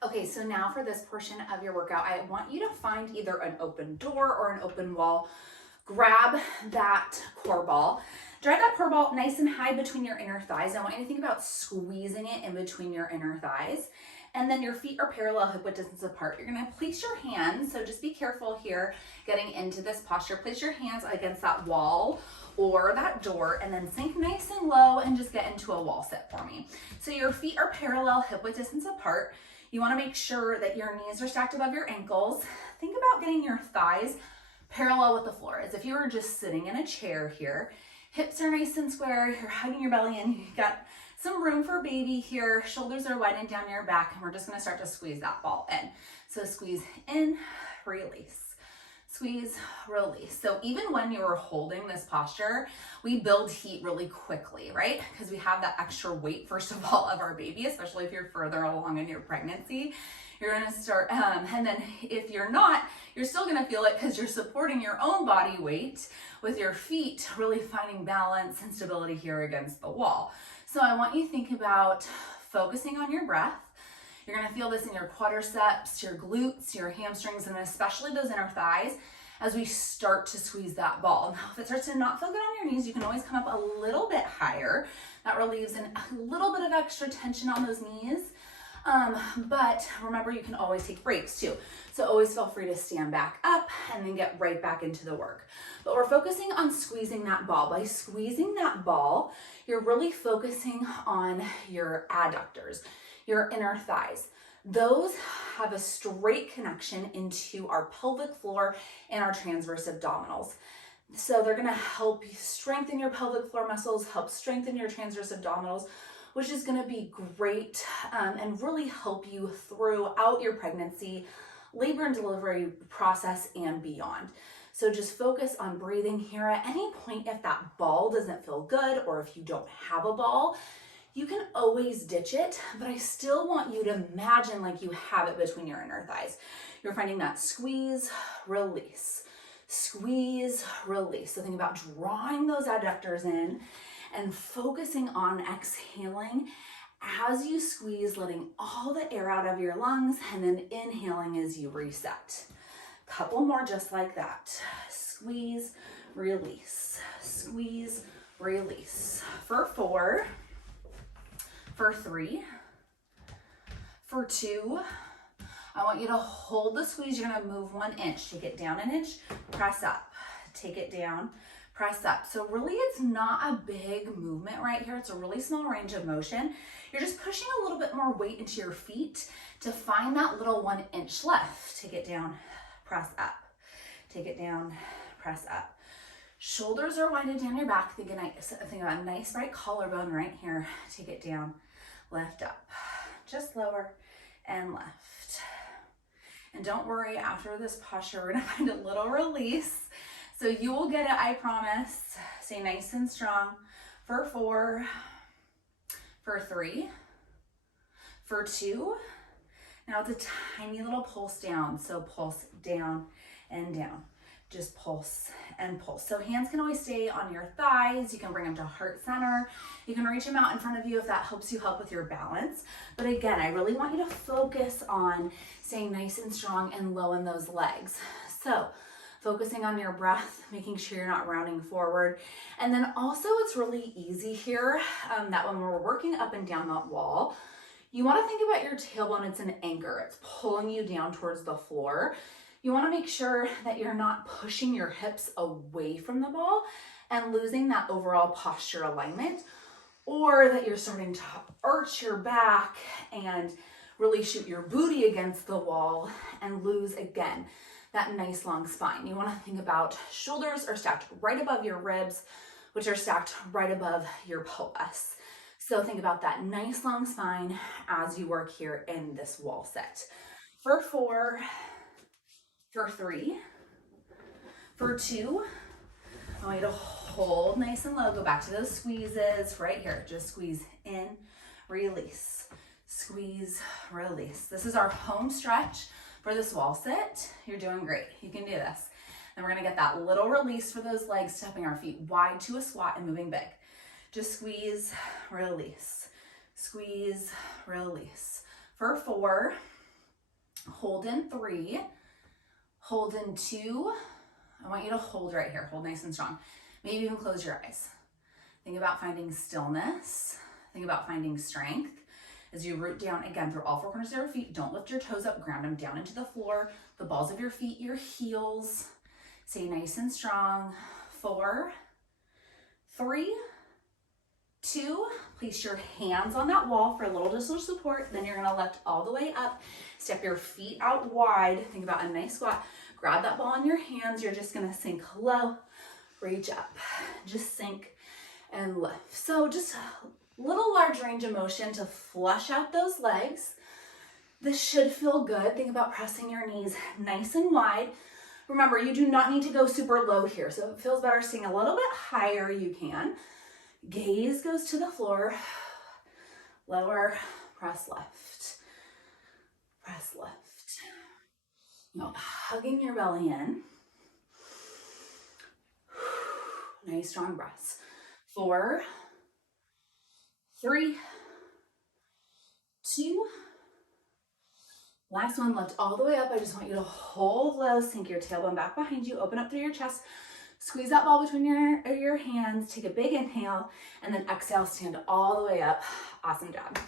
Okay, so now for this portion of your workout, I want you to find either an open door or an open wall. Grab that core ball. Drive that core ball nice and high between your inner thighs. I want you to think about squeezing it in between your inner thighs. And then your feet are parallel hip width distance apart. You're gonna place your hands, so just be careful here getting into this posture. Place your hands against that wall or that door and then sink nice and low and just get into a wall sit for me. So your feet are parallel hip width distance apart. You wanna make sure that your knees are stacked above your ankles. Think about getting your thighs parallel with the floor, as if you were just sitting in a chair here. Hips are nice and square, you're hugging your belly in, you've got some room for baby here. Shoulders are widened down your back, and we're just gonna start to squeeze that ball in. So squeeze in, release. Squeeze, release. So even when you're holding this posture, we build heat really quickly, right? Because we have that extra weight, first of all, of our baby, especially if you're further along in your pregnancy. You're gonna start, and then if you're not, you're still gonna feel it because you're supporting your own body weight with your feet, really finding balance and stability here against the wall. So I want you to think about focusing on your breath. You're gonna feel this in your quadriceps, your glutes, your hamstrings, and especially those inner thighs as we start to squeeze that ball. Now, if it starts to not feel good on your knees, you can always come up a little bit higher. That relieves a little bit of extra tension on those knees. But remember, you can always take breaks too. So always feel free to stand back up and then get right back into the work. But we're focusing on squeezing that ball. By squeezing that ball, you're really focusing on your adductors, your inner thighs. Those have a straight connection into our pelvic floor and our transverse abdominals. So they're gonna help you strengthen your pelvic floor muscles, help strengthen your transverse abdominals, which is gonna be great and really help you throughout your pregnancy, labor and delivery process, and beyond. So just focus on breathing here. At any point, if that ball doesn't feel good or if you don't have a ball, you can always ditch it, but I still want you to imagine like you have it between your inner thighs. You're finding that squeeze, release, squeeze, release. So think about drawing those adductors in and focusing on exhaling as you squeeze, letting all the air out of your lungs, and then inhaling as you reset. Couple more just like that. Squeeze, release, squeeze, release. For 4, for 3, for 2, I want you to hold the squeeze. You're gonna move 1 inch. Take it down 1 inch, press up, take it down, press up. So really it's not a big movement right here. It's a really small range of motion. You're just pushing a little bit more weight into your feet to find that little 1 inch left. Take it down, press up, take it down, press up. Shoulders are winded down your back. Think about a nice bright collarbone right here. Take it down, lift up, just lower and left. And don't worry, after this posture, we're gonna find a little release. So you will get it, I promise. Stay nice and strong. For 4, for 3, for 2. Now it's a tiny little pulse down. So pulse down and down. Just pulse and pulse. So hands can always stay on your thighs. You can bring them to heart center. You can reach them out in front of you if that helps you help with your balance. But again, I really want you to focus on staying nice and strong and low in those legs. So focusing on your breath, making sure you're not rounding forward. And then also it's really easy here that when we're working up and down that wall, you want to think about your tailbone. It's an anchor. It's pulling you down towards the floor. You want to make sure that you're not pushing your hips away from the ball and losing that overall posture alignment, or that you're starting to arch your back and really shoot your booty against the wall and lose, again, that nice long spine. You want to think about shoulders are stacked right above your ribs, which are stacked right above your pelvis. So think about that nice long spine as you work here in this wall set. For 4, for 3, for 2, I want you to hold nice and low. Go back to those squeezes right here. Just squeeze in, release, squeeze, release. This is our home stretch for this wall sit. You're doing great. You can do this. Then we're gonna get that little release for those legs, stepping our feet wide to a squat and moving big. Just squeeze, release, squeeze, release. For 4, Hold in 3, hold in 2. I want you to hold right here. Hold nice and strong. Maybe even close your eyes. Think about finding stillness. Think about finding strength. As you root down again through all 4 corners of your feet, don't lift your toes up, ground them down into the floor, the balls of your feet, your heels. Stay nice and strong. 4, 3, 2. Place your hands on that wall for a little additional support. Then you're gonna lift all the way up. Step your feet out wide. Think about a nice squat. Grab that ball in your hands. You're just gonna sink low, reach up, just sink and lift. So just a little large range of motion to flush out those legs. This should feel good. Think about pressing your knees nice and wide. Remember, you do not need to go super low here. So if it feels better staying a little bit higher, you can. Gaze goes to the floor. Lower, press left. Press left. Now, hugging your belly in. Nice strong breaths. 4, 3, 2. Last one, lift all the way up. I just want you to hold low, sink your tailbone back behind you, open up through your chest, squeeze that ball between your hands, take a big inhale, and then exhale, stand all the way up. Awesome job.